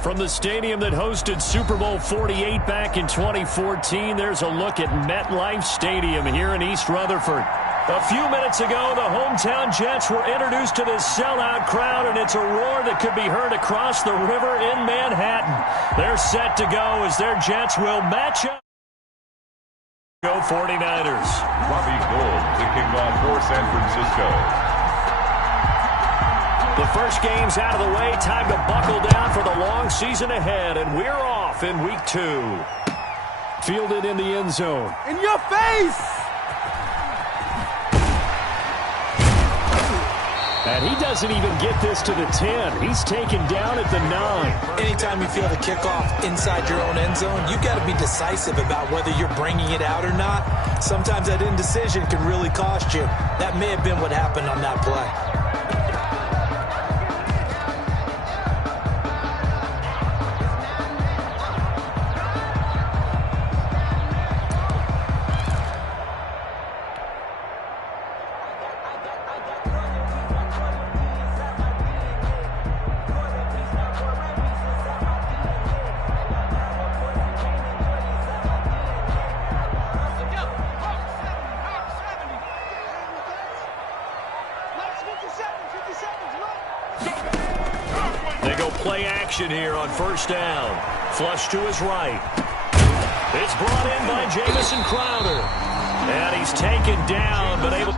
From the stadium that hosted Super Bowl 48 back in 2014, there's a look at MetLife Stadium here in East Rutherford. A few minutes ago, the hometown Jets were introduced to this sellout crowd, and it's a roar that could be heard across the river in Manhattan. They're set to go as their Jets will match up. Go 49ers. Robbie Gould kicking off for San Francisco. The first game's out of the way. Time to buckle down for the long season ahead, and we're off in week 2. Fielded in the end zone. In your face! And he doesn't even get this to the 10. He's taken down at the 9. Anytime you feel the kickoff inside your own end zone, you've got to be decisive about whether you're bringing it out or not. Sometimes that indecision can really cost you. That may have been what happened on that play. They go play action here on first down. Flush to his right. It's brought in by Jamison Crowder. And he's taken down, but able...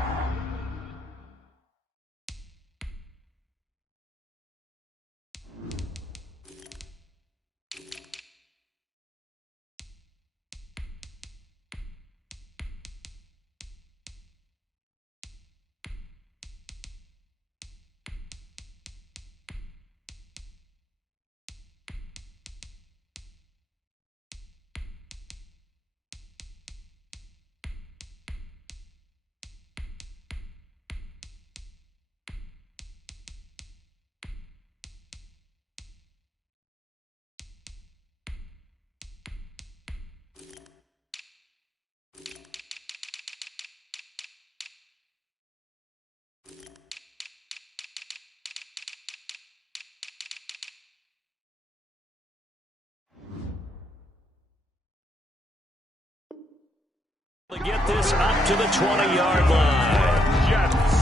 to get this up to the 20-yard line. Jets.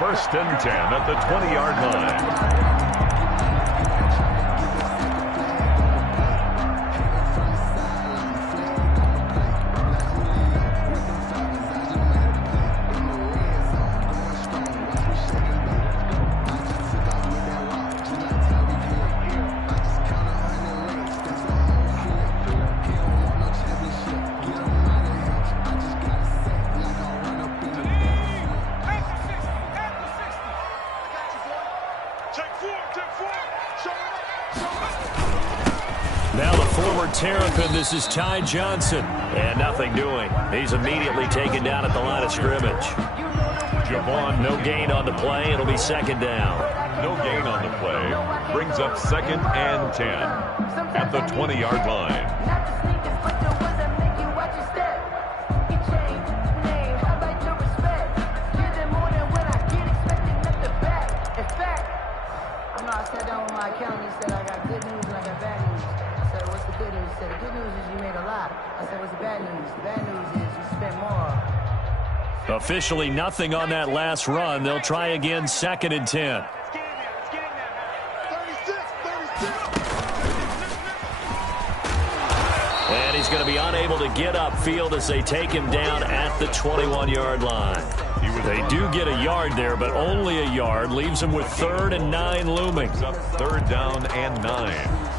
First and 10 at the 20-yard line. Now the former Terrapin, this is Ty Johnson. And nothing doing. He's immediately taken down at the line of scrimmage. Javon, no gain on the play. It'll be second down. No gain on the play. Brings up second and 10 at the 20-yard line. Officially nothing on that last run. They'll try again, second and 10. And he's going to be unable to get upfield as they take him down at the 21-yard line. They do get a yard there, but only a yard. Leaves them with 3rd and 9 looming. Up 3rd down and 9.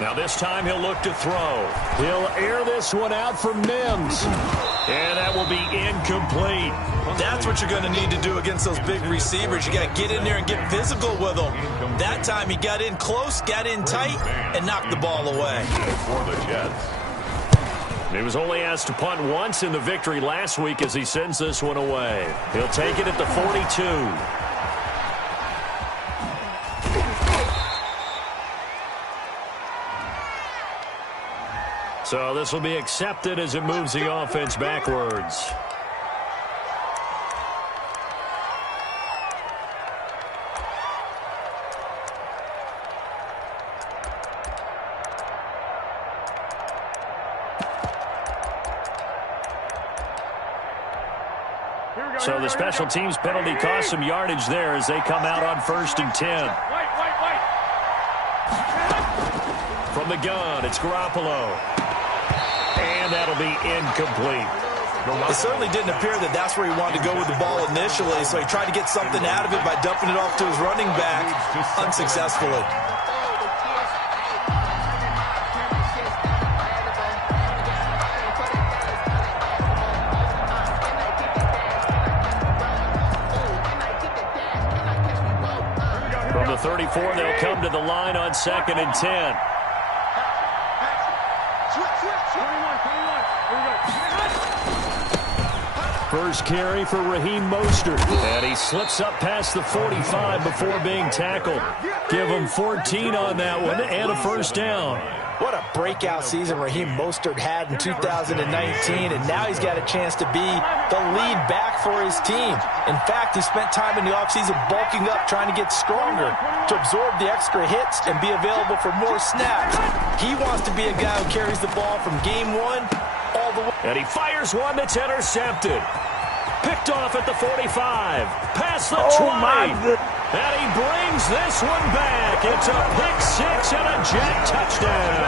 Now this time he'll look to throw. He'll air this one out for Mims. And that will be incomplete. That's what you're going to need to do against those big receivers. You got to get in there and get physical with them. That time he got in close, got in tight, and knocked the ball away. For the Jets. He was only asked to punt once in the victory last week as he sends this one away. He'll take it at the 42. So this will be accepted as it moves the offense backwards. So the special teams penalty cost some yardage there as they come out on 1st and 10. From the gun, it's Garoppolo. And that'll be incomplete. It certainly didn't appear that that's where he wanted to go with the ball initially, so he tried to get something out of it by dumping it off to his running back unsuccessfully. From the 34, they'll come to the line on 2nd and 10. First carry for Raheem Mostert. And he slips up past the 45 before being tackled. Give him 14 on that one and a first down. What a breakout season Raheem Mostert had in 2019, and now he's got a chance to be the lead back for his team. In fact, he spent time in the offseason bulking up, trying to get stronger to absorb the extra hits and be available for more snaps. He wants to be a guy who carries the ball from game one all the way. And he fires one that's intercepted. Picked off at the 45. Past the 20. And he brings this one back. It's a pick-6 and a Jet touchdown.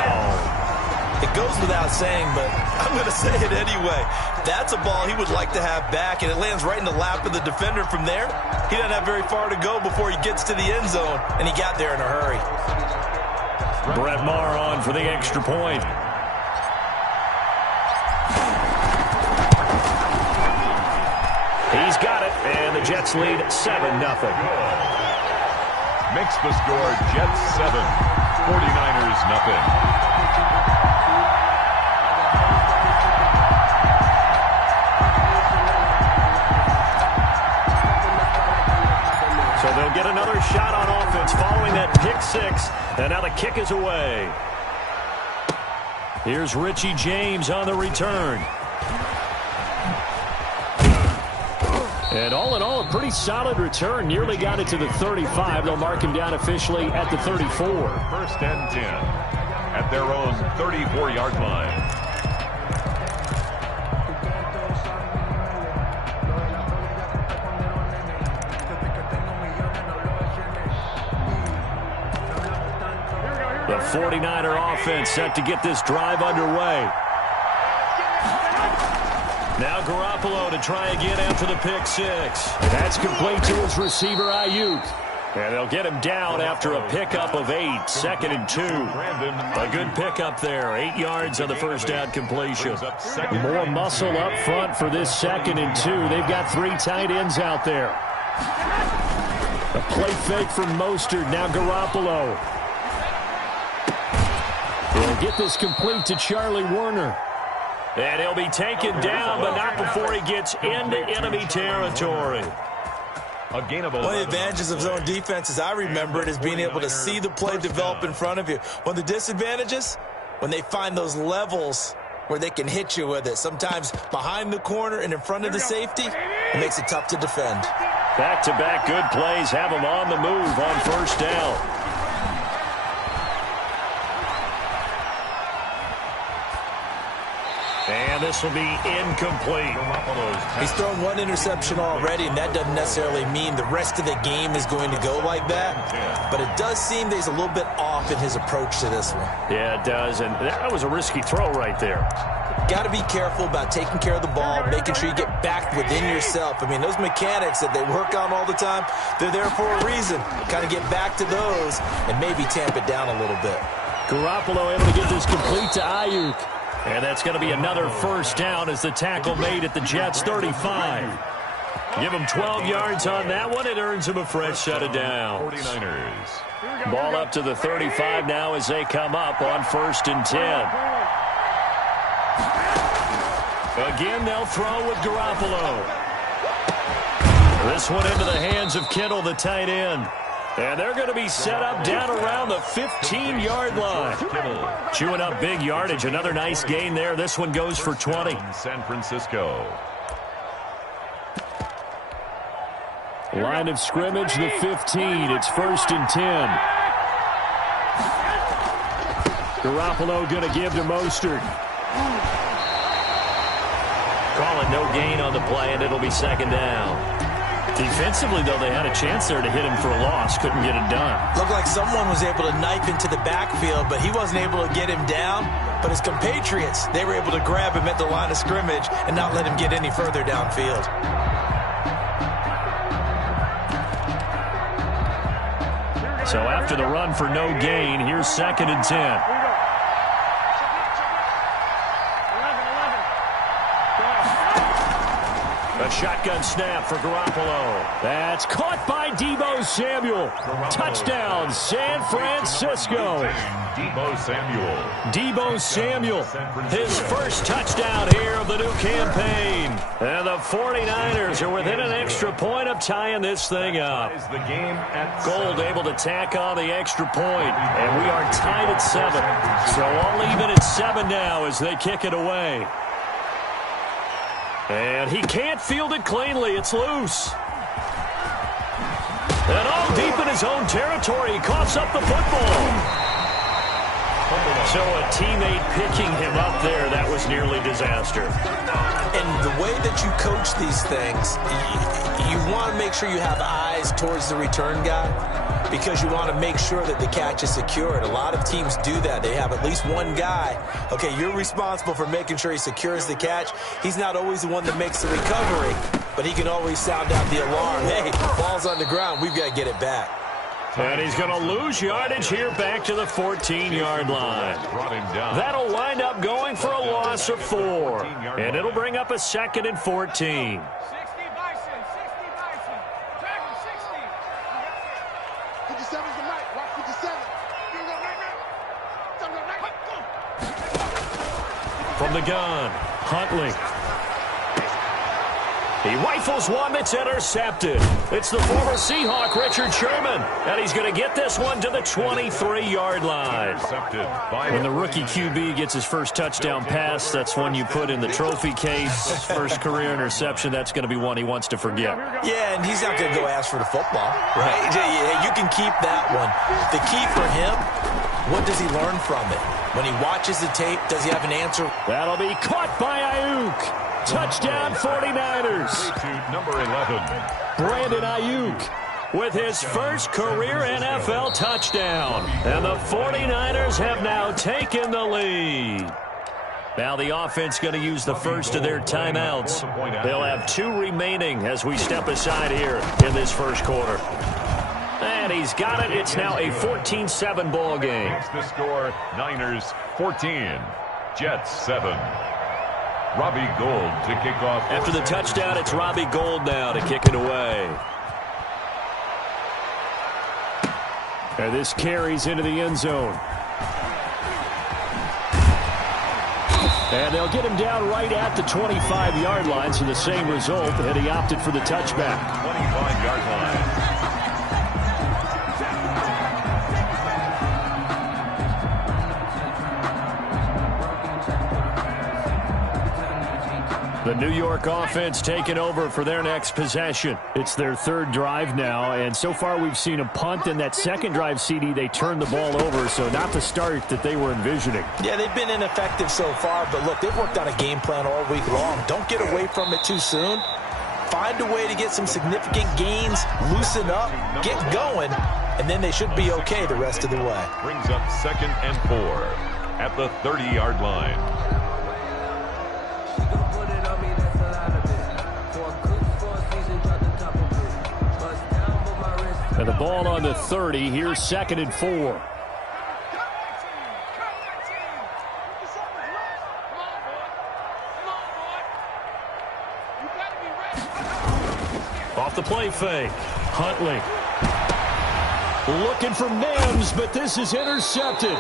It goes without saying, but I'm going to say it anyway. That's a ball he would like to have back, and it lands right in the lap of the defender from there. He doesn't have very far to go before he gets to the end zone, and he got there in a hurry. Brett Maher on for the extra point. He's got it, and the Jets lead 7-0. Makes the score Jets 7, 49ers nothing. So they'll get another shot on offense following that pick-6, and now the kick is away. Here's Richie James on the return. And all in all, a pretty solid return. Nearly got it to the 35. They'll mark him down officially at the 34. 1st and 10 at their own 34-yard line. The 49er offense set to get this drive underway. Now Garoppolo to try again after the pick-6. That's complete to his receiver, Ayuk. And they'll get him down after a pickup of 8, 2nd and 2. A good pickup there, 8 yards on the first down completion. More muscle up front for this 2nd and 2. They've got 3 tight ends out there. A play fake from Mostert, now Garoppolo. They'll get this complete to Charlie Warner. And he'll be taken down, but not before he gets into enemy territory. A gain of 11. One of the advantages of zone defense, as I remember it, is being able to see the play develop in front of you. One of the disadvantages, when they find those levels where they can hit you with it. Sometimes behind the corner and in front of the safety, it makes it tough to defend. Back-to-back good plays have him on the move on first down. And this will be incomplete. He's thrown 1 interception already, and that doesn't necessarily mean the rest of the game is going to go like that. But it does seem that he's a little bit off in his approach to this one. Yeah, it does, and that was a risky throw right there. Got to be careful about taking care of the ball, making sure you get back within yourself. I mean, those mechanics that they work on all the time, they're there for a reason. Kind of get back to those and maybe tamp it down a little bit. Garoppolo able to get this complete to Ayuk. And that's going to be another first down as the tackle made at the Jets' 35. Give him 12 yards on that one. It earns him a fresh set of downs. 49ers. Ball up to the 35 now as they come up on 1st and 10. Again, they'll throw with Garoppolo. This one into the hands of Kittle, the tight end. And they're going to be set up down around the 15-yard line. Chewing up big yardage. Another nice gain there. This one goes for 20. San Francisco. Line of scrimmage, the 15. It's 1st and 10. Garoppolo going to give to Mostert. Call it no gain on the play, and it'll be 2nd down. Defensively, though, they had a chance there to hit him for a loss. Couldn't get it done. Looked like someone was able to knife into the backfield, but he wasn't able to get him down. But his compatriots, they were able to grab him at the line of scrimmage and not let him get any further downfield. So after the run for no gain, here's 2nd and 10. A shotgun snap for Garoppolo. That's caught by Deebo Samuel. Touchdown, San Francisco. Deebo Samuel, his first touchdown here of the new campaign. And the 49ers are within an extra point of tying this thing up. Gold able to tack on the extra point, and we are tied at 7. So all even at 7 now as they kick it away. And he can't field it cleanly. It's loose. And all deep in his own territory. He coughs up the football. So a teammate picking him up there, that was nearly disaster. And the way that you coach these things, you want to make sure you have eyes towards the return guy because you want to make sure that the catch is secured. A lot of teams do that. They have at least one guy. Okay, you're responsible for making sure he secures the catch. He's not always the one that makes the recovery, but he can always sound out the alarm. Hey, ball's on the ground. We've got to get it back. And he's going to lose yardage here back to the 14-yard line. That'll wind up going for a loss of 4. And it'll bring up a 2nd and 14. From the gun, Huntley. He rifles one that's intercepted. It's the former Seahawk, Richard Sherman. And he's going to get this one to the 23-yard line. When the rookie QB gets his first touchdown pass, that's one you put in the trophy case. First career interception, that's going to be one he wants to forget. Yeah, and he's not going to go ask for the football, right? Yeah, you can keep that one. The key for him, what does he learn from it? When he watches the tape, does he have an answer? That'll be caught by Ayuk. Touchdown 49ers. Number 11. Brandon Ayuk with his first career NFL touchdown. And the 49ers have now taken the lead. Now the offense going to use the first of their timeouts. They'll have 2 remaining as we step aside here in this first quarter. And he's got it. It's now a 14-7 ball game. The score, Niners 14, Jets 7. Robbie Gould to kick off. After the touchdown, it's Robbie Gould now to kick it away. And this carries into the end zone. And they'll get him down right at the 25-yard line, so the same result, and he opted for the touchback. 25-yard line. The New York offense taking over for their next possession. It's their 3rd drive now, and so far we've seen a punt. In that second drive, CD, they turned the ball over, so not the start that they were envisioning. Yeah, they've been ineffective so far, but look, they've worked on a game plan all week long. Don't get away from it too soon. Find a way to get some significant gains, loosen up, get going, and then they should be okay the rest of the way. Brings up 2nd and 4 at the 30-yard line. And the ball on the 30. Here's 2nd and 4. Off the play fake. Huntley. Looking for Mims, but this is intercepted.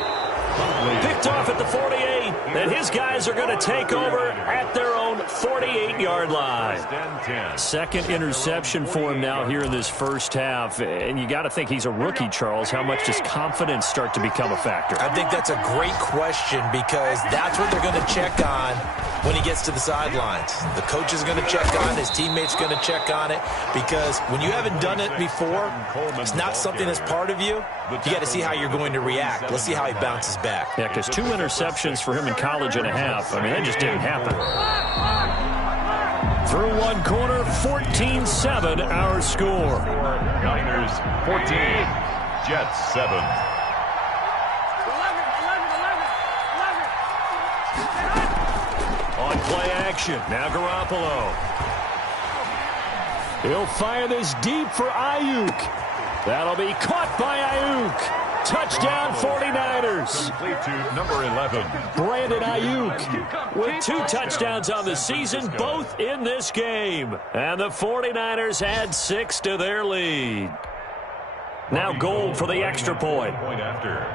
Picked off at the 48. And his guys are going to take over at their own own 48-yard line. Second interception for him now here in this first half. And you got to think he's a rookie, Charles. How much does confidence start to become a factor? I think that's a great question because that's what they're going to check on when he gets to the sidelines. The coach is going to check on it. His teammates going to check on it because when you haven't done it before, it's not something that's part of you. You got to see how you're going to react. Let's see how he bounces back. Yeah, because 2 interceptions for him in college and a half. I mean, that just didn't happen. Through one corner, 14-7 our score. Niners 14, Jets 7. On play action, now Garoppolo. He'll fire this deep for Ayuk. That'll be caught by Ayuk. Touchdown 49ers. Complete to number 11. Brandon Ayuk with 2 touchdowns on the season, both in this game. And the 49ers add 6 to their lead. Now Gold for the extra point. Point after.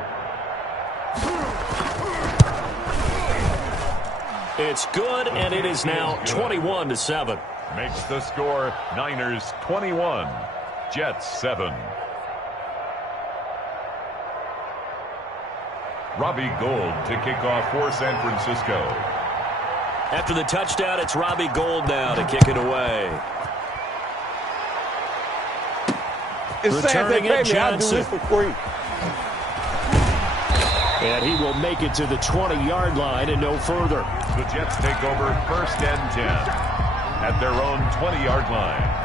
It's good, and it is now 21-7. Makes the score Niners 21, Jets 7. Robbie Gould to kick off for San Francisco. After the touchdown, it's Robbie Gould now to kick it away. Returning it, Johnson. And he will make it to the 20-yard line and no further. The Jets take over 1st and 10 at their own 20-yard line.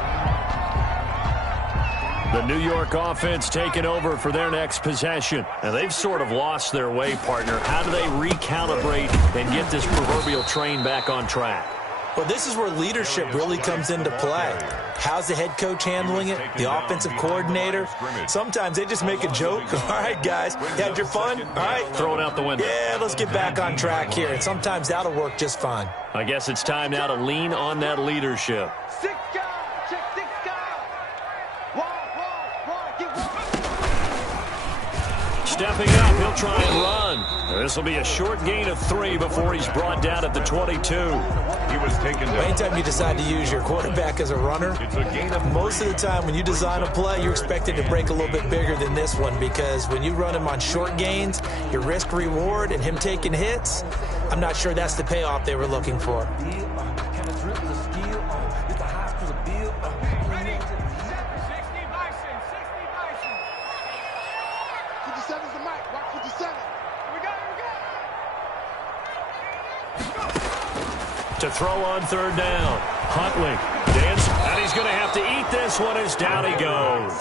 The New York offense taking over for their next possession. And they've sort of lost their way, partner. How do they recalibrate and get this proverbial train back on track? Well, this is where leadership really comes into play. How's the head coach handling it? The offensive coordinator? Sometimes they just make a joke. All right, guys, you had your fun? All right. Throw it out the window. Yeah, let's get back on track here. And sometimes that'll work just fine. I guess it's time now to lean on that leadership. Stepping up, he'll try and run. This will be a short gain of 3 before he's brought down at the 22. He was taken down. Anytime you decide to use your quarterback as a runner, It's a gain of most of the time when you design a play, you're expected to break a little bit bigger than this one because when you run him on short gains, your risk-reward and him taking hits, I'm not sure that's the payoff they were looking for. To throw on 3rd down. Huntley dance, and he's going to have to eat this one as down he goes.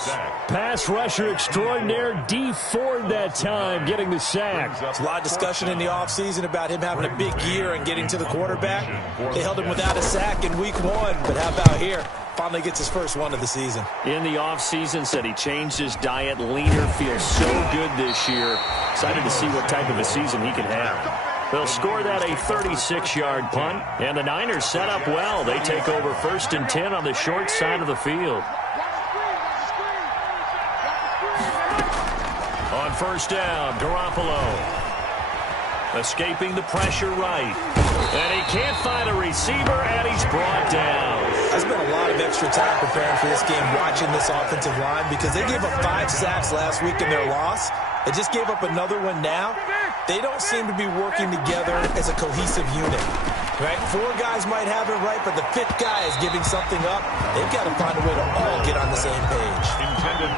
Pass rusher extraordinaire, D Ford that time, getting the sack. There's a lot of discussion in the offseason about him having a big year and getting to the quarterback. They held him without a sack in week 1, but how about here? Finally gets his first one of the season. In the offseason, said he changed his diet, leaner, feels so good this year. Excited to see what type of a season he can have. They'll score that a 36-yard punt, and the Niners set up well. They take over 1st and 10 on the short side of the field. On 1st down, Garoppolo. Escaping the pressure right. And he can't find a receiver, and he's brought down. I spent a lot of extra time preparing for this game, watching this offensive line, because they gave up 5 sacks last week in their loss. They just gave up another one now. They don't seem to be working together as a cohesive unit. Right? 4 guys might have it right, but the 5th guy is giving something up. They've got to find a way to all get on the same page.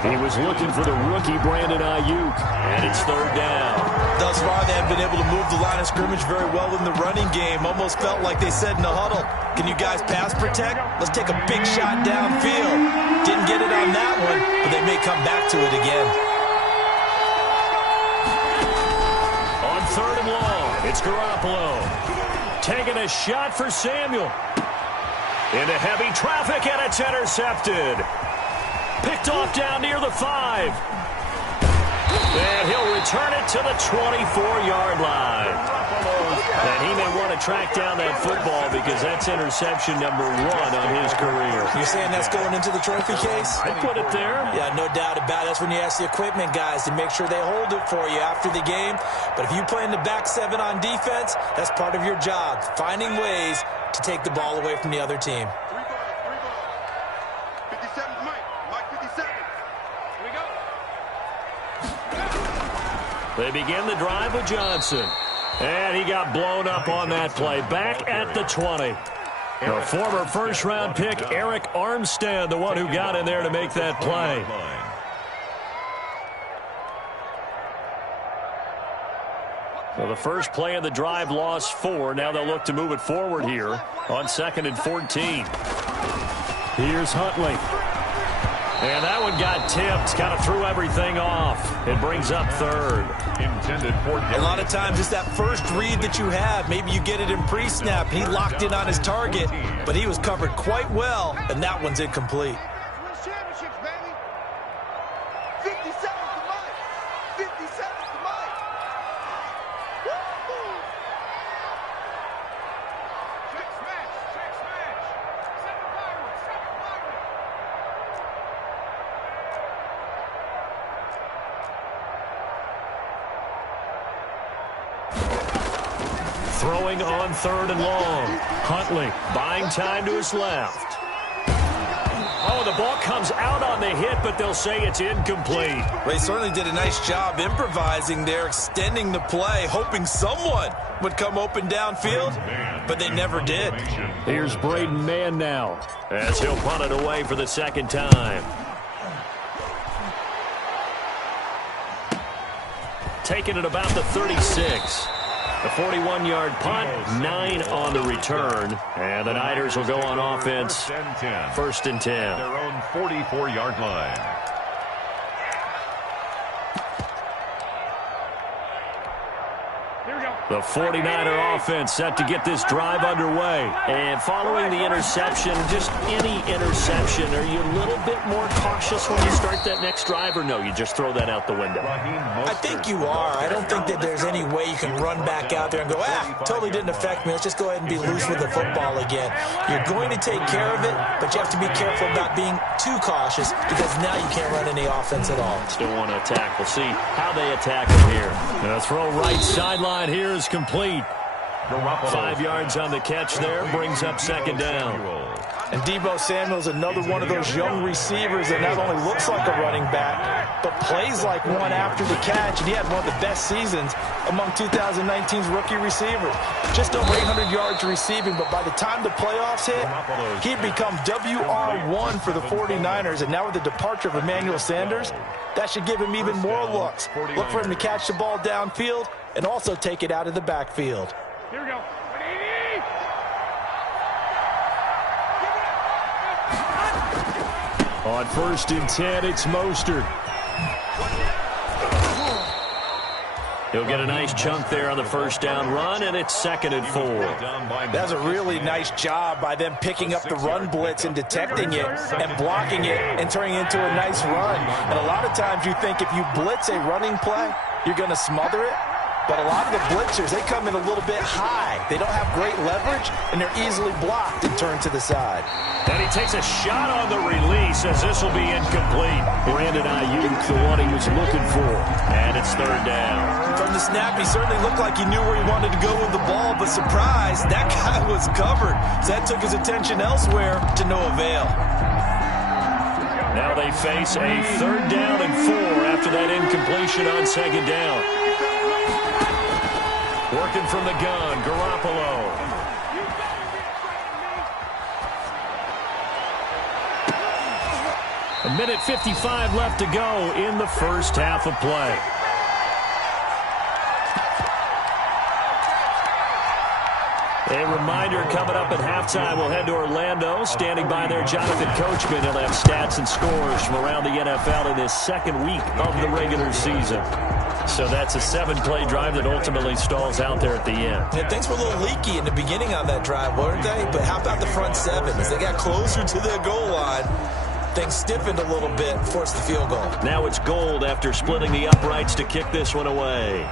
He was looking for the rookie Brandon Ayuk, and it's 3rd down. Thus far, they have been able to move the line of scrimmage very well in the running game. Almost felt like they said in the huddle, can you guys pass protect? Let's take a big shot downfield. Didn't get it on that one, but they may come back to it again. On 3rd and long, it's Garoppolo. Taking a shot for Samuel. Into heavy traffic, and it's intercepted. Picked off down near the 5. And he'll return it to the 24-yard line. And he may want to track down that football because that's interception number 1 on his career. You're saying that's going into the trophy case? I'd put it there. Yeah, no doubt about it. That's when you ask the equipment guys to make sure they hold it for you after the game. But if you play in the back 7 on defense, that's part of your job, finding ways to take the ball away from the other team. 57, Mike 57. Here we go. They begin the drive with Johnson. And he got blown up on that play. Back at the 20. The former first-round pick, Eric Armstead, the one who got in there to make that play. Well, the first play of the drive lost 4. Now they'll look to move it forward here on 2nd and 14. Here's Huntley. And that one got tipped, kind of threw everything off. It brings up 3rd. Intended for a lot of times it's that first read that you have. Maybe you get it in pre-snap. He locked in on his target, but he was covered quite well, and that one's incomplete. Championships, baby. 57 to Mike. 57 to Mike. Check smash. Check smash. Second firework. Second firework. Throwing on 3rd and long. Huntley buying time to his left. Oh, the ball comes out on the hit, but they'll say it's incomplete. They certainly did a nice job improvising there, extending the play, hoping someone would come open downfield, but they never did. Here's Braden Mann now, as he'll punt it away for the 2nd time. Taking it about the 36. A 41-yard punt, 9 on the return. And the Niners will go on offense. 1st and 10. Their own 44-yard line. The 49er offense set to get this drive underway. And following the interception, just any interception, are you a little bit more cautious when you start that next drive, or no, you just throw that out the window? I think you are. I don't think that there's any way you can run back out there and go, totally didn't affect me. Let's just go ahead and be loose with the football again. You're going to take care of it, but you have to be careful about being too cautious because now you can't run any offense at all. Still want to attack. We'll see how they attack him here. The throw right sideline here is complete. 5 yards on the catch there, brings up 2nd down. And Deebo Samuel's another one of those young receivers that not only looks like a running back, but plays like one after the catch. And he had one of the best seasons among 2019's rookie receivers. Just over 800 yards receiving, but by the time the playoffs hit, he'd become WR1 for the 49ers. And now with the departure of Emmanuel Sanders, that should give him even more looks. Look for him to catch the ball downfield and also take it out of the backfield. Here we go. On 1st and 10, it's Mostert. He'll get a nice chunk there on the 1st down run, and it's 2nd and 4. That's a really nice job by them picking up the run blitz and detecting it and blocking it and turning it into a nice run. And a lot of times you think if you blitz a running play, you're going to smother it. But a lot of the blitzers, they come in a little bit high. They don't have great leverage, and they're easily blocked and turned to the side. And he takes a shot on the release as this will be incomplete. Brandon Ayuk, the one he was looking for. And it's 3rd down. From the snap, he certainly looked like he knew where he wanted to go with the ball, but surprise, that guy was covered. So that took his attention elsewhere to no avail. Now they face a 3rd down and 4 after that incompletion on 2nd down. Working from the gun, Garoppolo. A minute 55 left to go in the first half of play. A reminder coming up at halftime, we'll head to Orlando. Standing by there, Jonathan Coachman. He'll have stats and scores from around the NFL in this 2nd week of the regular season. So that's a 7-play drive that ultimately stalls out there at the end. Yeah, things were a little leaky in the beginning on that drive, weren't they? But how about the front 7? As they got closer to their goal line, things stiffened a little bit and forced the field goal. Now it's Gold after splitting the uprights to kick this one away.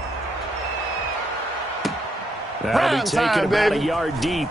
That'll be taken about a yard deep.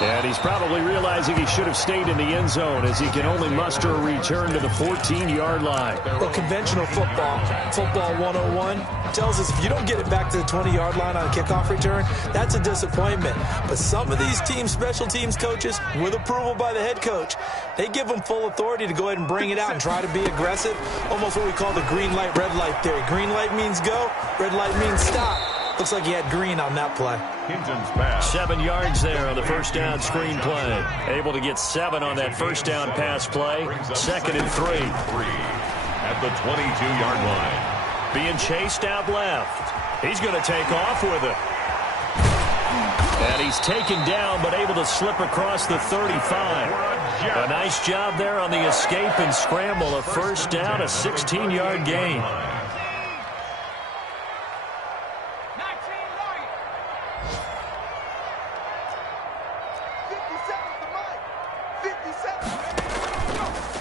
And he's probably realizing he should have stayed in the end zone as he can only muster a return to the 14-yard line. Well, conventional football 101, tells us if you don't get it back to the 20-yard line on a kickoff return, that's a disappointment. But some of these special teams coaches, with approval by the head coach, they give them full authority to go ahead and bring it out and try to be aggressive, almost what we call the green light, red light theory. Green light means go, red light means stop. Looks like he had green on that play. Hinton's pass. 7 yards there on the first down screen play. Able to get 7 on that first down pass play. 2nd and 3. At the 22-yard line. Being chased out left. He's going to take off with it. And he's taken down, but able to slip across the 35. A nice job there on the escape and scramble. A first down, a 16-yard gain.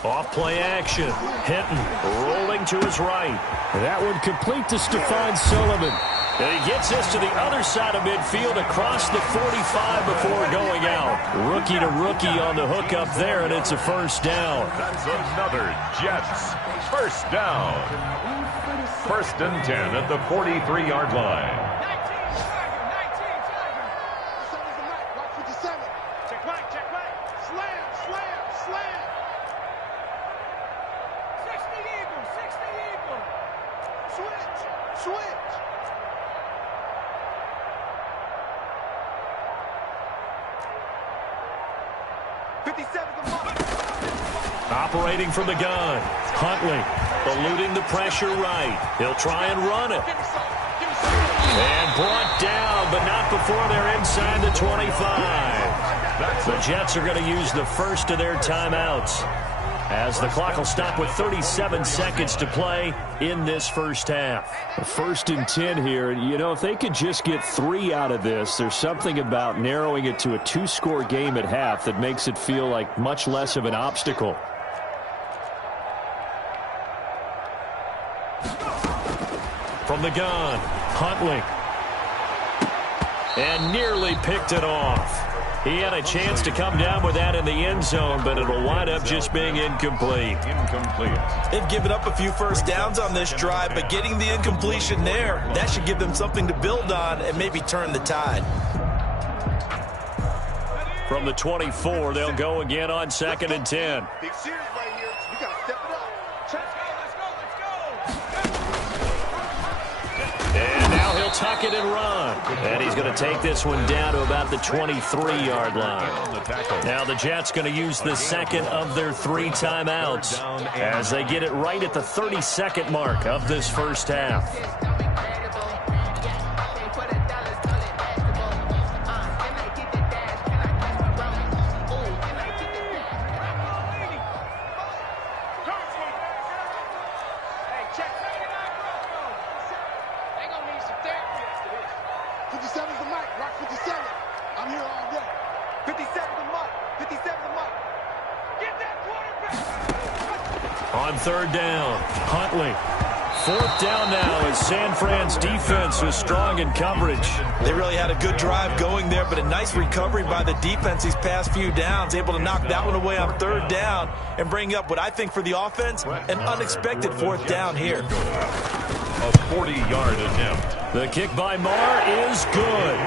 Off play action. Hinton rolling to his right. And that one complete to Stephon Sullivan. And he gets this to the other side of midfield across the 45 before going out. Rookie to rookie on the hook up there, and it's a first down. That's another Jets first down. 1st and 10 at the 43-yard line. Operating from the gun. Huntley eluding the pressure right. He'll try and run it. And brought down, but not before they're inside the 25. The Jets are going to use the first of their timeouts, as the clock will stop with 37 seconds to play in this first half. 1st and 10 here. You know, if they could just get 3 out of this, there's something about narrowing it to a 2-score game at half that makes it feel like much less of an obstacle. From the gun, Huntley. And nearly picked it off. He had a chance to come down with that in the end zone, but it'll wind up just being incomplete. They've given up a few first downs on this drive, but getting the incompletion there, that should give them something to build on and maybe turn the tide. From the 24, they'll go again on 2nd and 10. Big series right here. You got to step it up. And now he'll tuck it and run. And he's going to take this one down to about the 23-yard line. Now the Jets going to use the second of their 3 timeouts as they get it right at the 32nd mark of this first half. On 3rd down, Huntley. 4th down now as San Fran's defense was strong in coverage. They really had a good drive going there, but a nice recovery by the defense these past few downs, able to knock that one away on 3rd down and bring up what I think for the offense, an unexpected 4th down here. A 40-yard attempt. The kick by Marr is good.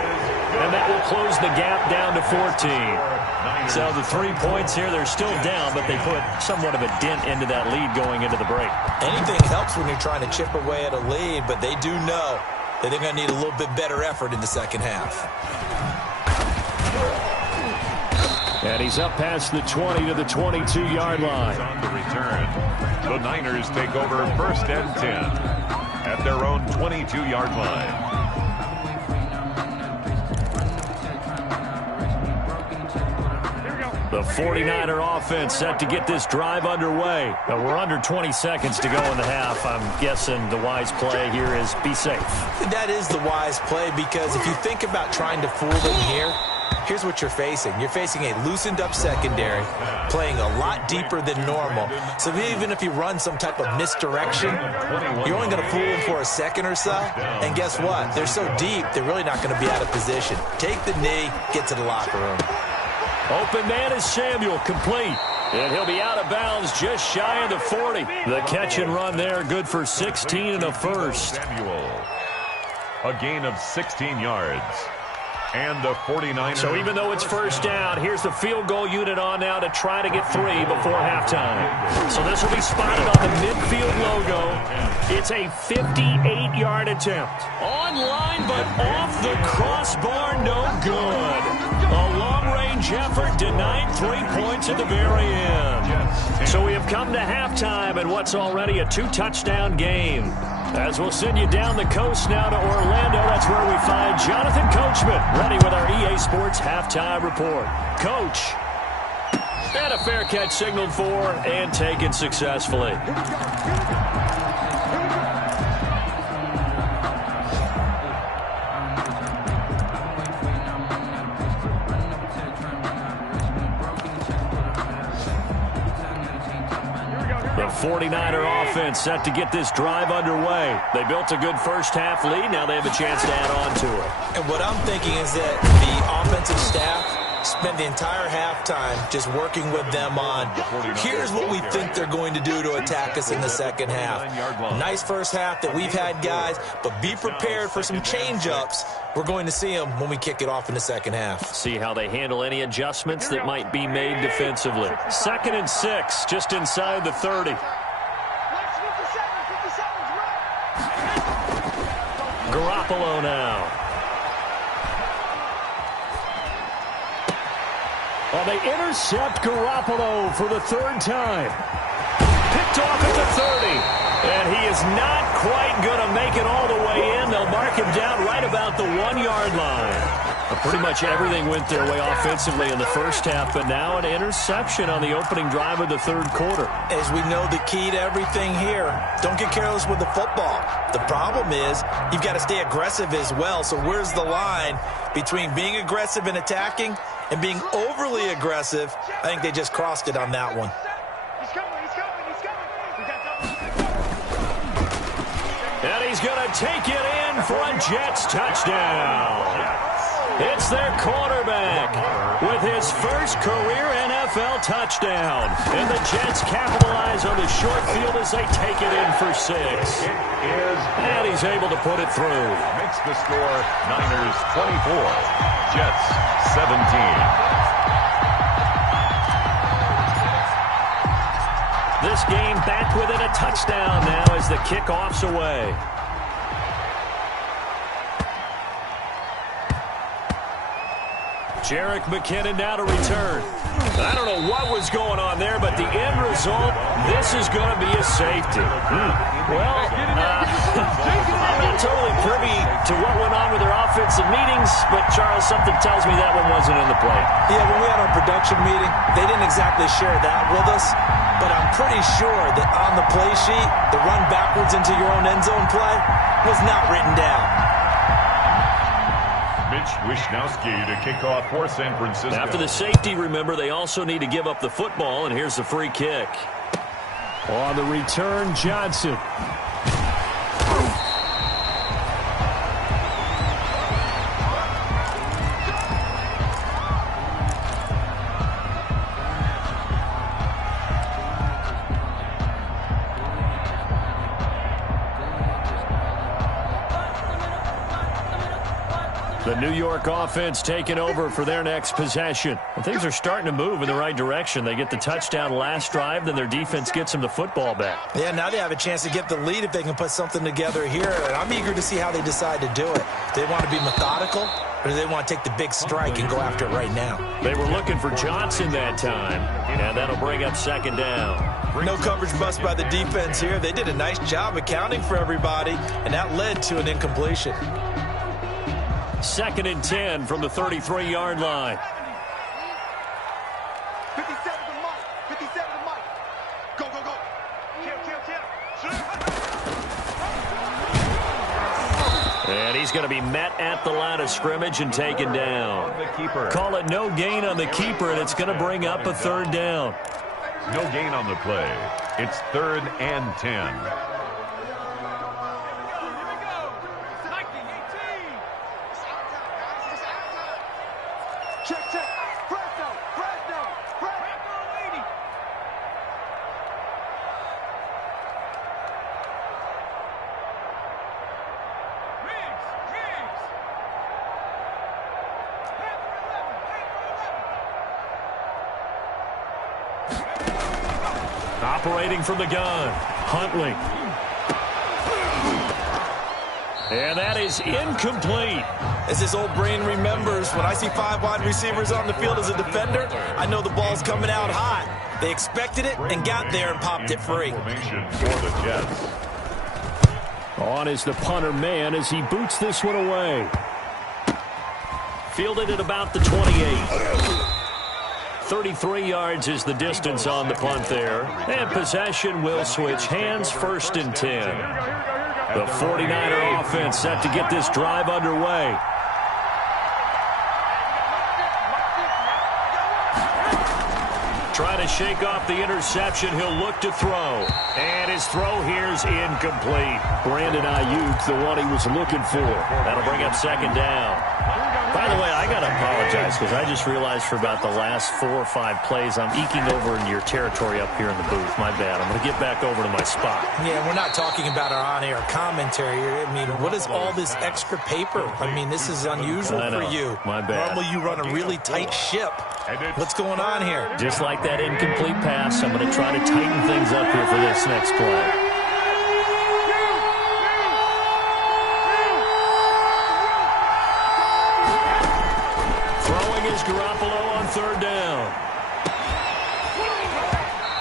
And that will close the gap down to 14. So the 3 points here, they're still down, but they put somewhat of a dent into that lead going into the break. Anything helps when you're trying to chip away at a lead, but they do know that they're going to need a little bit better effort in the second half. And he's up past the 20 to the 22-yard line. On the return, the Niners take over 1st and 10 at their own 22-yard line. The 49er offense set to get this drive underway. But we're under 20 seconds to go in the half. I'm guessing the wise play here is be safe. That is the wise play, because if you think about trying to fool them here, here's what you're facing. You're facing a loosened up secondary, playing a lot deeper than normal. So even if you run some type of misdirection, you're only going to fool them for a second or so. And guess what? They're so deep, they're really not going to be out of position. Take the knee, get to the locker room. Open man is Samuel, complete. And he'll be out of bounds just shy of the 40. The catch and run there, good for 16 and a first. Samuel, a gain of 16 yards. And the 49ers. So even though it's first down, here's the field goal unit on now to try to get 3 before halftime. So this will be spotted on the midfield logo. It's a 58-yard attempt. Online, but off the crossbar, no good. A long-range effort denied 3 points at the very end. So we have come to halftime in what's already a 2-touchdown game. As we'll send you down the coast now to Orlando, that's where we find Jonathan Coachman, ready with our EA Sports halftime report. Coach, and a fair catch signaled for and taken successfully. The 49er offense set to get this drive underway. They built a good first-half lead. Now they have a chance to add on to it. And what I'm thinking is that the offensive staff spent the entire halftime just working with them on, here's what we think they're going to do to attack us in the second half. Nice first half that we've had, guys, but be prepared for some change-ups. We're going to see them when we kick it off in the second half. See how they handle any adjustments that might be made defensively. 2nd and 6, just inside the 30. Garoppolo now. Well, they intercept Garoppolo for the 3rd time. Picked off at the 30. And he is not quite going to make it all the way in. They'll mark him down right about the 1-yard line. Pretty much everything went their way offensively in the first half, but now an interception on the opening drive of the 3rd quarter. As we know, the key to everything here, don't get careless with the football. The problem is you've got to stay aggressive as well. So where's the line between being aggressive and attacking and being overly aggressive? I think they just crossed it on that one. And he's going to take it in for a Jets touchdown. It's their quarterback with his first career NFL touchdown. And the Jets capitalize on the short field as they take it in for 6. And he's able to put it through. Makes the score Niners 24, Jets 17. This game back within a touchdown now as the kickoff's away. Jerick McKinnon now to return. I don't know what was going on there, but the end result, this is going to be a safety. Well, I'm not totally privy to what went on with their offensive meetings, but Charles, something tells me that one wasn't in the play. Yeah, when we had our production meeting, they didn't exactly share that with us, but I'm pretty sure that on the play sheet, the run backwards into your own end zone play was not written down. Mitch Wishnowsky to kick off for San Francisco. After the safety, remember, they also need to give up the football, and here's the free kick. On the return, Johnson. The New York offense taking over for their next possession. Well, things are starting to move in the right direction. They get the touchdown last drive, then their defense gets them the football back. Yeah, now they have a chance to get the lead if they can put something together here. And I'm eager to see how they decide to do it. Do they want to be methodical, or do they want to take the big strike and go after it right now? They were looking for Johnson that time, and that'll bring up 2nd down. No coverage bust by the defense here. They did a nice job accounting for everybody, and that led to an incompletion. 2nd and 10 from the 33-yard line. 57 to Mike. 57 to Mike. Go, go, go. Kill. And he's going to be met at the line of scrimmage and taken down. Call it no gain on the keeper, and it's going to bring up a 3rd down. No gain on the play. It's 3rd and 10. Check. Presto. Operating from the gun, Huntley. And that is incomplete. As his old brain remembers, when I see 5 wide receivers on the field as a defender, I know the ball's coming out hot. They expected it and got there and popped it free. For the Jets. On is the punter man as he boots this one away. Fielded at about the 28. 33 yards is the distance on the punt there. And possession will switch hands, 1st and 10. The 49er offense set to get this drive underway. Trying to shake off the interception. He'll look to throw. And his throw here's incomplete. Brandon Ayuk, the one he was looking for. That'll bring up 2nd down. By the way, I got to apologize because I just realized for about the last 4 or 5 plays, I'm eking over in your territory up here in the booth. My bad. I'm going to get back over to my spot. Yeah, we're not talking about our on-air commentary. I mean, what is all this extra paper? I mean, this is unusual for you. My bad. Normally you run a really tight ship. What's going on here? Just like that incomplete pass, I'm going to try to tighten things up here for this next play. Garoppolo on 3rd down.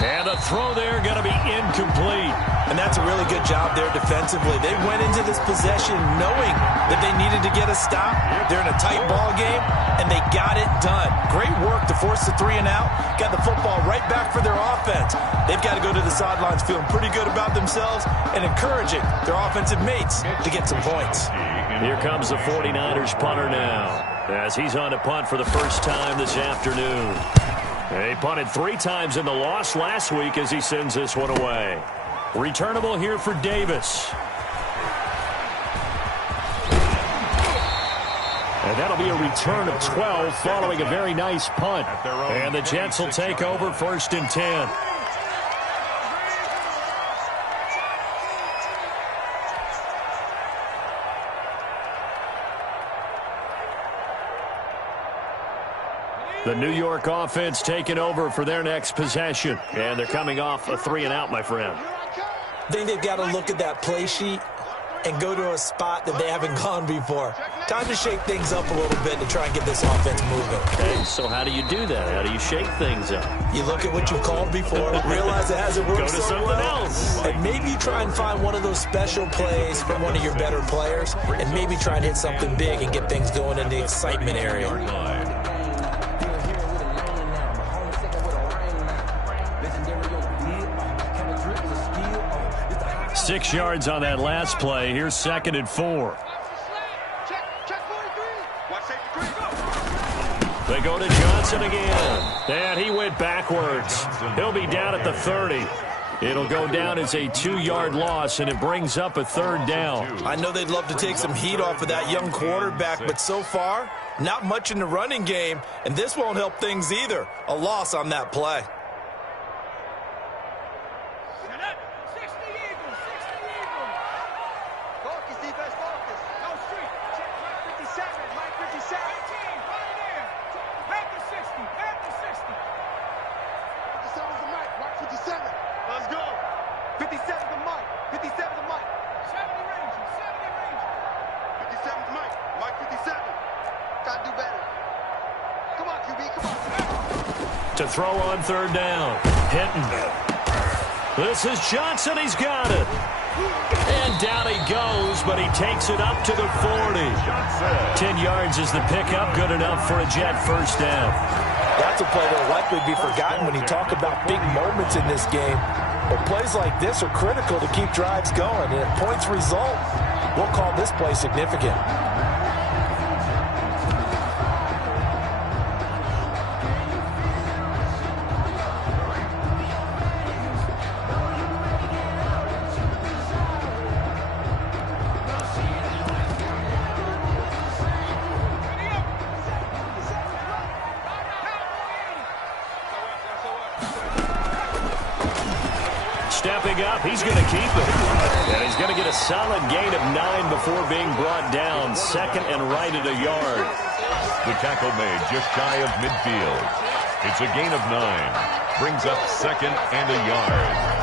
And the throw there going to be incomplete. And that's a really good job there defensively. They went into this possession knowing that they needed to get a stop. They're in a tight ball game, and they got it done. Great work to force the 3 and out. Got the football right back for their offense. They've got to go to the sidelines feeling pretty good about themselves and encouraging their offensive mates to get some points. Here comes the 49ers punter now, as he's on to punt for the first time this afternoon. He punted 3 times in the loss last week as he sends this one away. Returnable here for Davis. And that'll be a return of 12 following a very nice punt. And the Jets will take over 1st and 10. The New York offense taking over for their next possession. And they're coming off a 3 and out, my friend. I think they've got to look at that play sheet and go to a spot that they haven't gone before. Time to shake things up a little bit to try and get this offense moving. Okay, so how do you do that? How do you shake things up? You look at what you've called before, realize it hasn't worked Go to so something well, else. and maybe you try and find one of those special plays from one of your better players, and maybe try and hit something big and get things going in the excitement area. 6 yards on that last play. Here's 2nd and 4. They go to Johnson again. And he went backwards. He'll be down at the 30. It'll go down as a 2-yard loss, and it brings up a 3rd down. I know they'd love to take some heat off of that young quarterback, but so far, not much in the running game, and this won't help things either. A loss on that play. To throw on 3rd down. Hinton. This is Johnson. He's got it. And down he goes, but he takes it up to the 40. 10 yards is the pickup. Good enough for a Jet 1st down. That's a play that will likely be forgotten when you talk about big moments in this game. But plays like this are critical to keep drives going. And if points result, we'll call this play significant. Stepping up, he's going to keep it. And he's going to get a solid gain of 9 before being brought down. 2nd and right at a yard. The tackle made just shy of midfield. It's a gain of 9. Brings up second and a yard.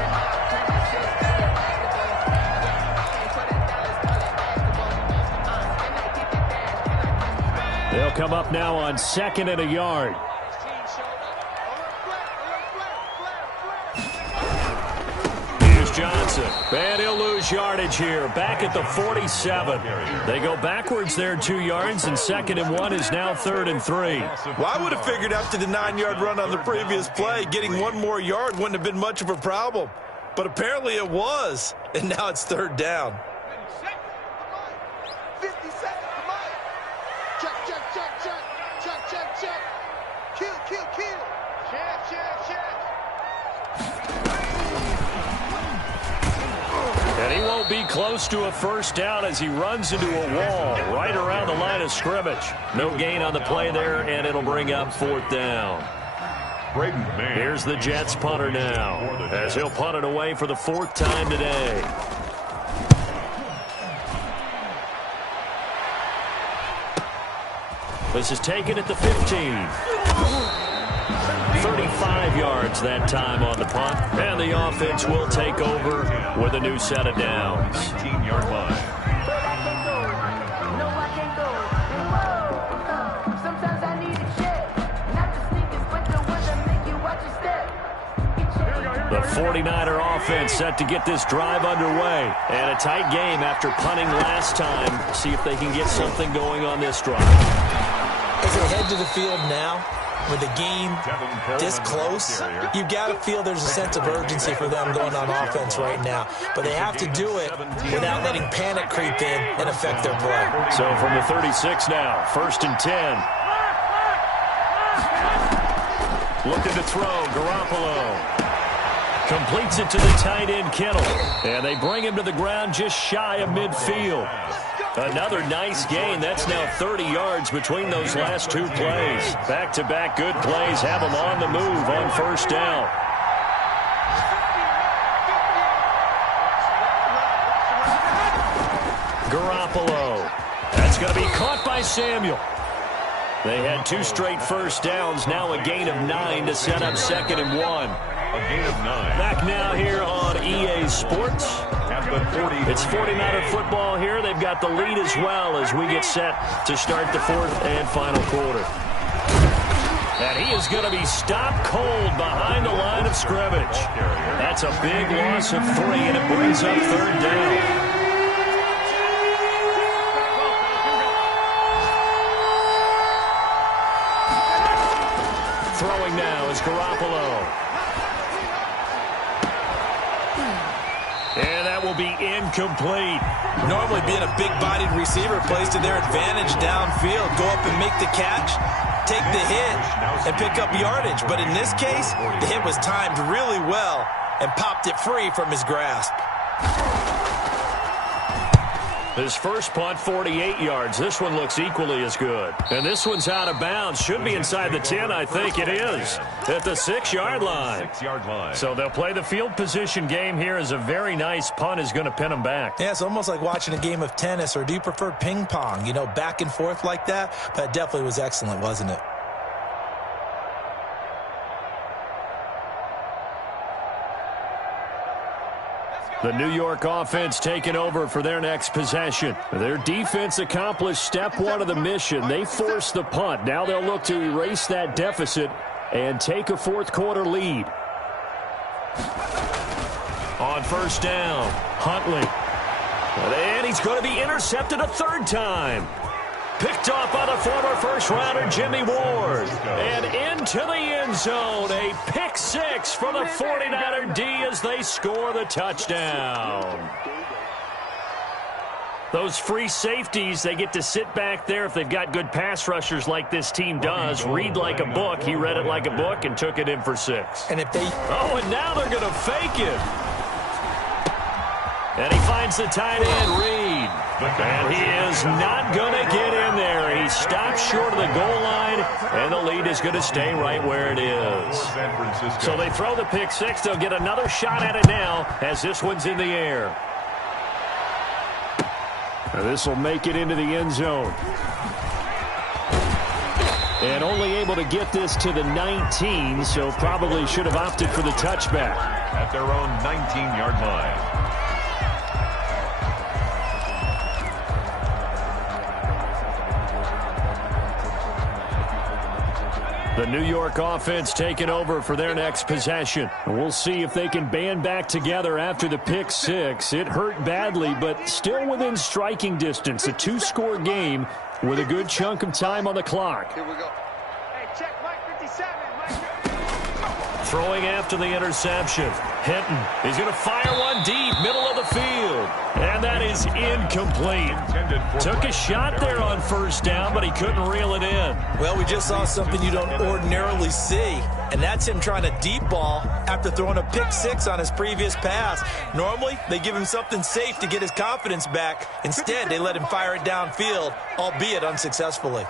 They'll come up now on second and a yard. Here's Johnson. And he'll lose yardage here. Back at the 47. They go backwards there 2 yards, and 2nd and 1 is now 3rd and 3. Well, I would have figured after the 9-yard run on the previous play, getting 1 more yard wouldn't have been much of a problem. But apparently it was, and now it's 3rd down. 50 seconds. Check, check, check, check. Check, check, check. Kill, kill, kill. Check, check, check. And he won't be close to a first down as he runs into a wall right around the line of scrimmage. No gain on the play there, and it'll bring up 4th down. Here's the Jets punter now, as he'll punt it away for the 4th time today. This is taken at the 15. 35 yards that time on the punt. And the offense will take over with a new set of downs. 19-yard line. The 49er offense set to get this drive underway. And a tight game after punting last time. See if they can get something going on this drive. As they head to the field now, with the game this close, you've got to feel there's a sense of urgency for them going on offense right now. But they have to do it without letting panic creep in and affect their play. So from the 36 now, 1st and 10. Looking to throw, Garoppolo. Completes it to the tight end, Kittle. And they bring him to the ground just shy of midfield. Another nice gain. That's now 30 yards between those last 2 plays. Back-to-back good plays have them on the move on 1st down. Garoppolo. That's going to be caught by Samuel. They had 2 straight first downs. Now a gain of 9 to set up 2nd and 1. A gain of 9. Back now here on EA Sports. At the 40. It's 49er football here. They've got the lead as well as we get set to start the 4th and final quarter. And he is going to be stopped cold behind the line of scrimmage. That's a big loss of 3, and it brings up 3rd down. Throwing now is Garoppolo. And that will be incomplete. Normally being a big-bodied receiver plays to their advantage downfield. Go up and make the catch, take the hit, and pick up yardage. But in this case, the hit was timed really well and popped it free from his grasp. His first punt, 48 yards. This one looks equally as good. And this one's out of bounds. Should be inside the 10, I think it is. At the 6-yard line. 6-yard line. So they'll play the field position game here as a very nice punt is going to pin them back. Yeah, it's almost like watching a game of tennis, or do you prefer ping pong? You know, back and forth like that? But it definitely was excellent, wasn't it? The New York offense taking over for their next possession. Their defense accomplished step 1 of the mission. They forced the punt. Now they'll look to erase that deficit and take a 4th quarter lead. On 1st down, Huntley. And he's going to be intercepted a 3rd time. Picked off by the former first-rounder Jimmy Ward. And into the end zone. A pick 6 for the 49er D as they score the touchdown. Those free safeties, they get to sit back there if they've got good pass rushers like this team does. Read like a book. He read it like a book and took it in for 6. And if they... Oh, and now they're going to fake it. And he finds the tight end, Reed. And he is not going to get in there. He stops short of the goal line, and the lead is going to stay right where it is. So they throw the pick 6. They'll get another shot at it now as this one's in the air. This will make it into the end zone. And only able to get this to the 19, so probably should have opted for the touchback. At their own 19-yard line. The New York offense taking over for their next possession. We'll see if they can band back together after the pick six. It hurt badly, but still within striking distance. A two-score game with a good chunk of time on the clock. Here we go. Hey, check Mike 57. Throwing after the interception. Hinton. He's going to fire one deep, middle of the field. And that is incomplete. Took a shot there on first down, but he couldn't reel it in. Well, we just saw something you don't ordinarily see, and that's him trying to deep ball after throwing a pick six on his previous pass. Normally, they give him something safe to get his confidence back. Instead, they let him fire it downfield, albeit unsuccessfully.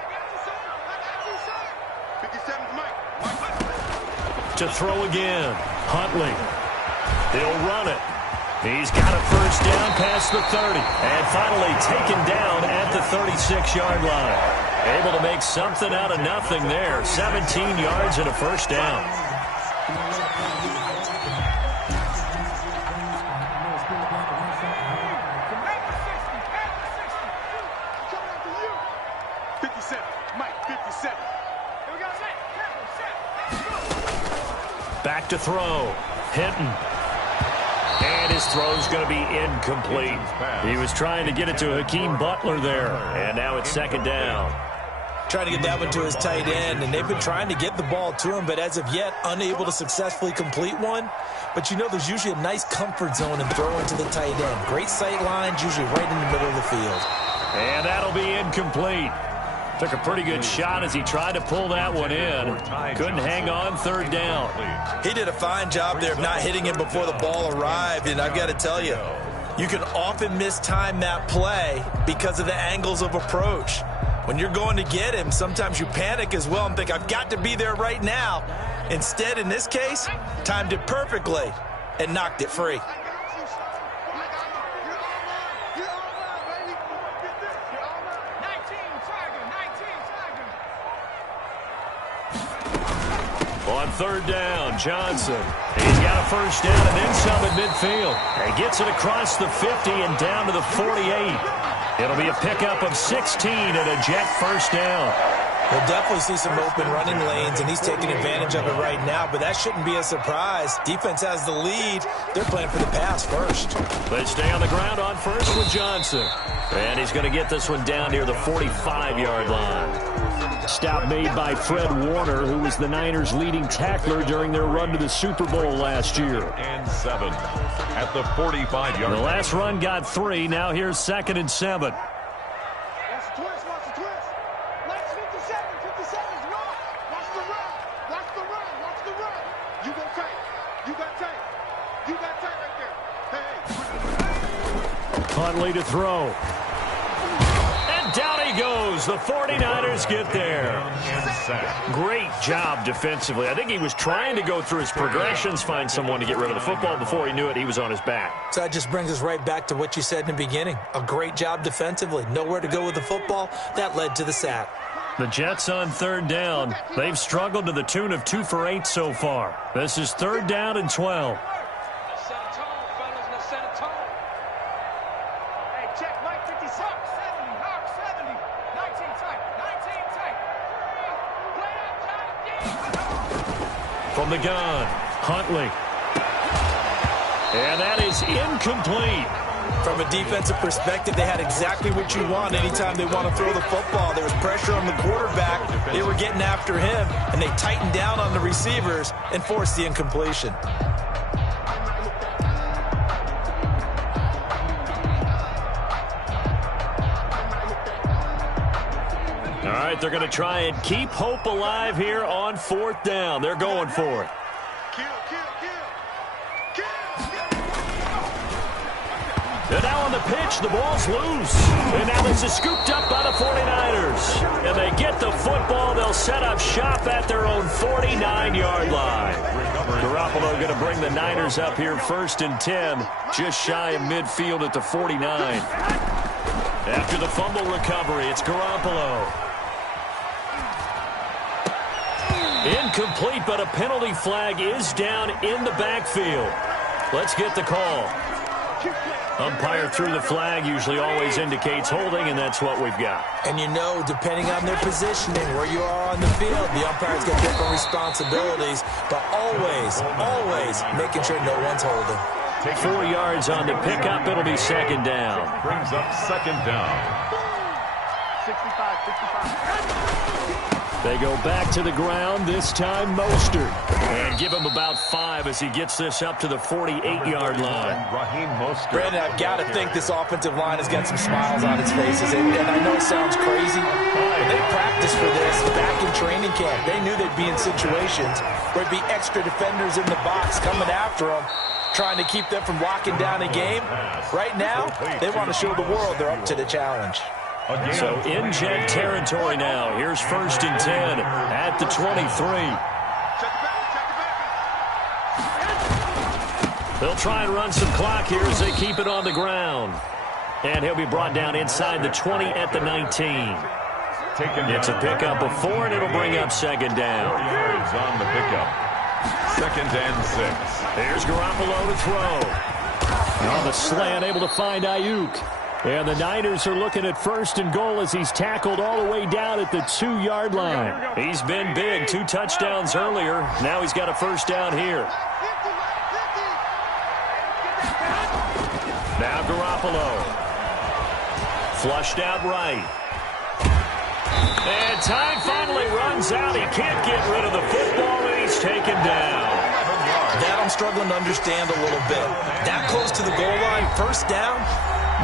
To throw again. Huntley. He'll run it. He's got a first down past the 30. And finally taken down at the 36-yard line. Able to make something out of nothing there. 17 yards and a first down. Back to throw. Hinton. And his throw's going to be incomplete. He was trying to get it to Hakeem Butler there. And now it's second down. Trying to get that one to his tight end, and they've been trying to get the ball to him, but as of yet, unable to successfully complete one. But you know there's usually a nice comfort zone in throwing to the tight end. Great sight lines, usually right in the middle of the field. And that'll be incomplete. Took a pretty good shot as he tried to pull that one in. Couldn't hang on third down. He did a fine job there of not hitting him before the ball arrived, and I've got to tell you, you can often mistime that play because of the angles of approach. When you're going to get him, sometimes you panic as well and think, I've got to be there right now. Instead, in this case, timed it perfectly and knocked it free. On third down, Johnson. He's got a first down and then some at midfield. And gets it across the 50 and down to the 48. It'll be a pickup of 16 and a Jet first down. We'll definitely see some open running lanes, and he's taking advantage of it right now, but that shouldn't be a surprise. Defense has the lead. They're playing for the pass first. They stay on the ground on first with Johnson. And he's going to get this one down near the 45-yard line. Stop made by Fred Warner, who was the Niners' leading tackler during their run to the Super Bowl last year. And 7 at the 45-yard line. The last run got 3. Now here's 2nd and 7. Huntley to throw. And down he goes. The 49ers get there. Great job defensively. I think he was trying to go through his progressions, find someone to get rid of the football. Before he knew it, he was on his back. So that just brings us right back to what you said in the beginning. A great job defensively. Nowhere to go with the football. That led to the sack. The Jets on third down. They've struggled to the tune of 2 for 8 so far. This is third down and 12. From the gun, Huntley. And that is incomplete. From a defensive perspective, they had exactly what you want anytime they want to throw the football. There was pressure on the quarterback. They were getting after him, and they tightened down on the receivers and forced the incompletion. All right, they're going to try and keep hope alive here on fourth down. They're going for it. And now on the pitch, the ball's loose. And now this is scooped up by the 49ers. And they get the football. They'll set up shop at their own 49-yard line. Garoppolo going to bring the Niners up here 1st and 10, just shy of midfield at the 49. After the fumble recovery, it's Garoppolo. Incomplete, but a penalty flag is down in the backfield. Let's get the call. Umpire threw the flag, usually always indicates holding, and that's what we've got. And you know, depending on their positioning, where you are on the field, the umpire's got different responsibilities, but always, always making sure no one's holding. 4 yards on the pickup. It'll be second down. Brings up second down. 65, 55. They go back to the ground, this time Mostert. And give him about 5 as he gets this up to the 48-yard line. Raheem Mostert. Brandon, I've got to think this offensive line has got some smiles on its faces. And I know it sounds crazy, but they practiced for this back in training camp. They knew they'd be in situations where it'd be extra defenders in the box coming after them, trying to keep them from locking down a game. Right now, they want to show the world they're up to the challenge. So in Jet territory now. Here's 1st and 10 at the 23. They'll try and run some clock here as they keep it on the ground. And he'll be brought down inside the 20 at the 19. It's a pickup of 4, and it'll bring up second down. 4 yards on the pickup. 2nd and 6. Here's Garoppolo to throw. On the slant, able to find Ayuk. And the Niners are looking at 1st and goal as he's tackled all the way down at the 2-yard line. He's been big, 2 touchdowns earlier. Now he's got a 1st down here. Now Garoppolo. Flushed out right. And time finally runs out. He can't get rid of the football, and he's taken down. That I'm struggling to understand a little bit. That close to the goal line, 1st down.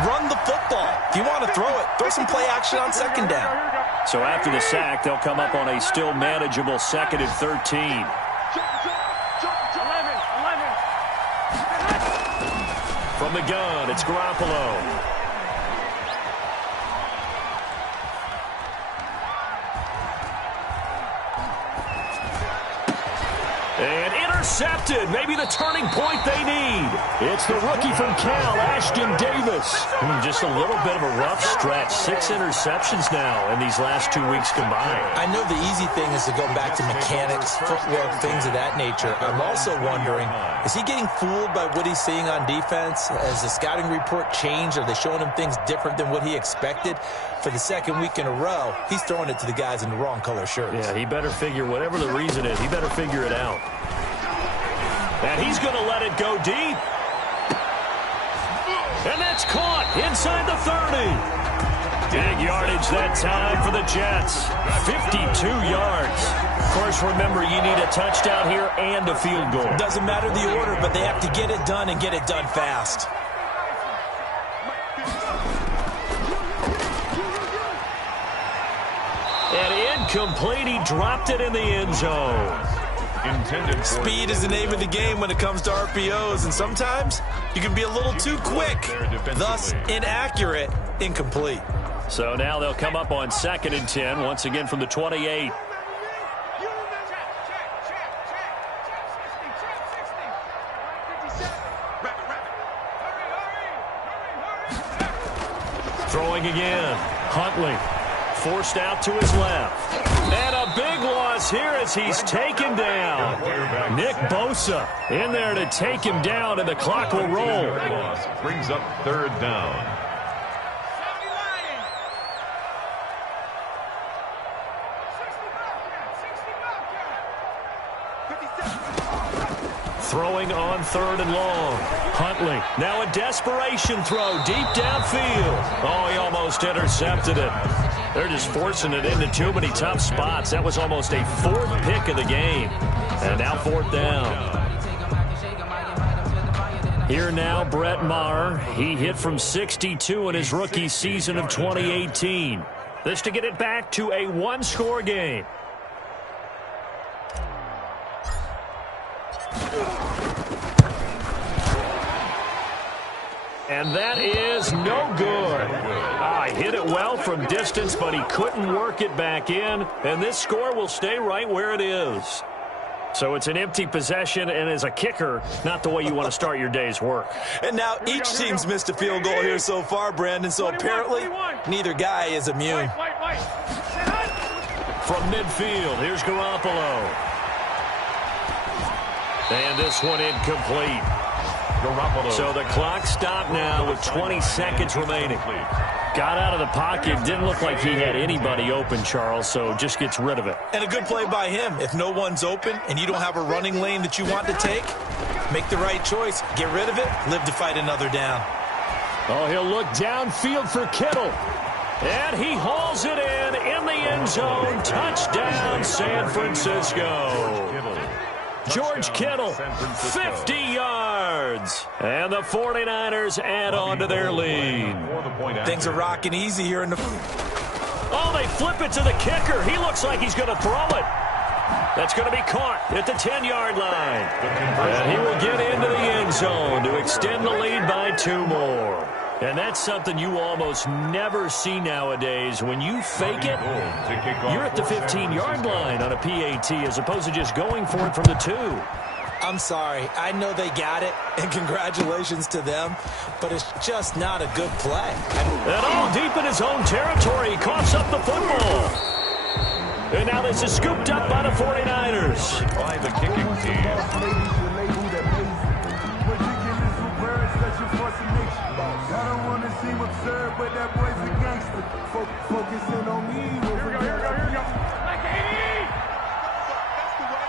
Run the football. If you want to throw it, throw some play action on 2nd down. So after the sack, they'll come up on a still manageable 2nd and 13. From the gun, it's Garoppolo. And intercepted. Maybe the turning point they need. It's the rookie from Cal, Ashton Davis. Just a little bit of a rough stretch. 6 interceptions now in these last 2 weeks combined. I know the easy thing is to go back to mechanics, footwork, things of that nature. I'm also wondering, is he getting fooled by what he's seeing on defense? Has the scouting report changed? Are they showing him things different than what he expected? For the 2nd week in a row, he's throwing it to the guys in the wrong color shirts. Yeah, he better figure, whatever the reason is, he better figure it out. And he's going to let it go deep. And that's caught inside the 30. Big yardage that time for the Jets. 52 yards. Of course, remember, you need a touchdown here and a field goal. Doesn't matter the order, but they have to get it done and get it done fast. And incomplete. He dropped it in the end zone. Speed is the name of the game when it comes to RPOs, and sometimes you can be a little too quick, thus inaccurate, incomplete. So now they'll come up on 2nd and 10, once again from the 28. Throwing again. Huntley forced out to his left. And a big loss here as he's taken down. Nick Bosa in there to take him down, and the clock will roll. Brings up 3rd down. Throwing on 3rd and long. Huntley, now a desperation throw deep downfield. Oh, he almost intercepted it. They're just forcing it into too many tough spots. That was almost a 4th pick of the game. And now 4th down. Here now, Brett Maher. He hit from 62 in his rookie season of 2018. This to get it back to a 1-score game. And that is no good. He hit it well from distance, but he couldn't work it back in. And this score will stay right where it is. So it's an empty possession, and as a kicker, not the way you want to start your day's work. And now each team's missed a field goal here so far, Brandon, so apparently neither guy is immune. From midfield, here's Garoppolo. And this one incomplete. So the clock stopped now with 20 seconds remaining. Got out of the pocket. Didn't look like he had anybody open, Charles, so just gets rid of it. And a good play by him. If no one's open and you don't have a running lane that you want to take, make the right choice. Get rid of it. Live to fight another down. Oh, he'll look downfield for Kittle. And he hauls it in the end zone. Touchdown, San Francisco. George Kittle, 50 yards. And the 49ers add on to their lead. Things are rocking easy here in the... Oh, they flip it to the kicker. He looks like he's going to throw it. That's going to be caught at the 10-yard line. And he will get into the end zone to extend the lead by 2 more. And that's something you almost never see nowadays. When you fake it, you're at the 15-yard line on a PAT as opposed to just going for it from the 2. I'm sorry. I know they got it, and congratulations to them, but it's just not a good play. And all deep in his own territory, he coughs up the football. And now this is scooped up by the 49ers. By the kicking team. I don't want to seem absurd, but that boy's a gangster. Focusing on me. Here we go. Like 80! That's the way.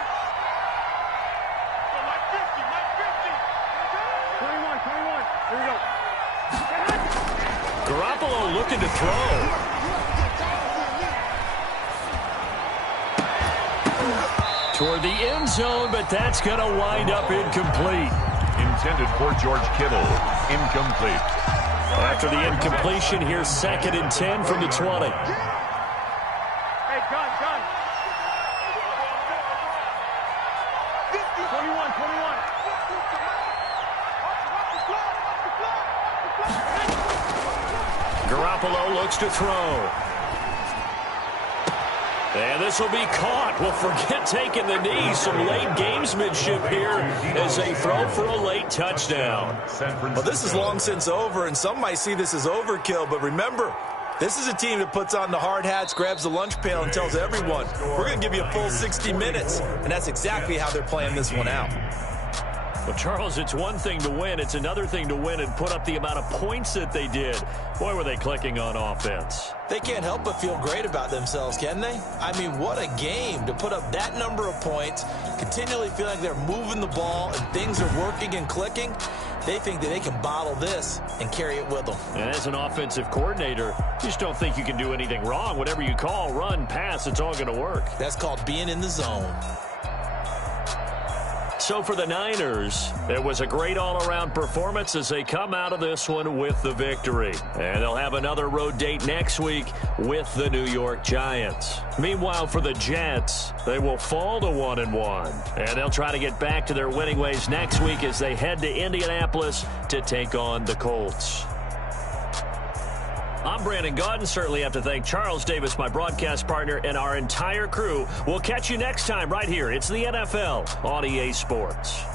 Like 50, like 50. 21. Here we go. Garoppolo looking to throw. Toward the end zone, but that's going to wind up incomplete. Intended for George Kittle. Incomplete. After the incompletion, here's 2nd and 10 from the 20. Hey, gun. 21. Garoppolo looks to throw. And this will be caught. Well, forget taking the knee. Some late gamesmanship here as they throw for a late touchdown. Well, this is long since over, and some might see this as overkill. But remember, this is a team that puts on the hard hats, grabs the lunch pail, and tells everyone, we're going to give you a full 60 minutes. And that's exactly how they're playing this one out. Well, Charles, it's one thing to win. It's another thing to win and put up the amount of points that they did. Boy, were they clicking on offense. They can't help but feel great about themselves, can they? I mean, what a game to put up that number of points, continually feel like they're moving the ball and things are working and clicking. They think that they can bottle this and carry it with them. And as an offensive coordinator, you just don't think you can do anything wrong. Whatever you call, run, pass, it's all going to work. That's called being in the zone. So for the Niners, it was a great all-around performance as they come out of this one with the victory. And they'll have another road date next week with the New York Giants. Meanwhile, for the Jets, they will fall to 1-1. And they'll try to get back to their winning ways next week as they head to Indianapolis to take on the Colts. I'm Brandon Gaudin. Certainly have to thank Charles Davis, my broadcast partner, and our entire crew. We'll catch you next time right here. It's the NFL on EA Sports.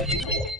Madden.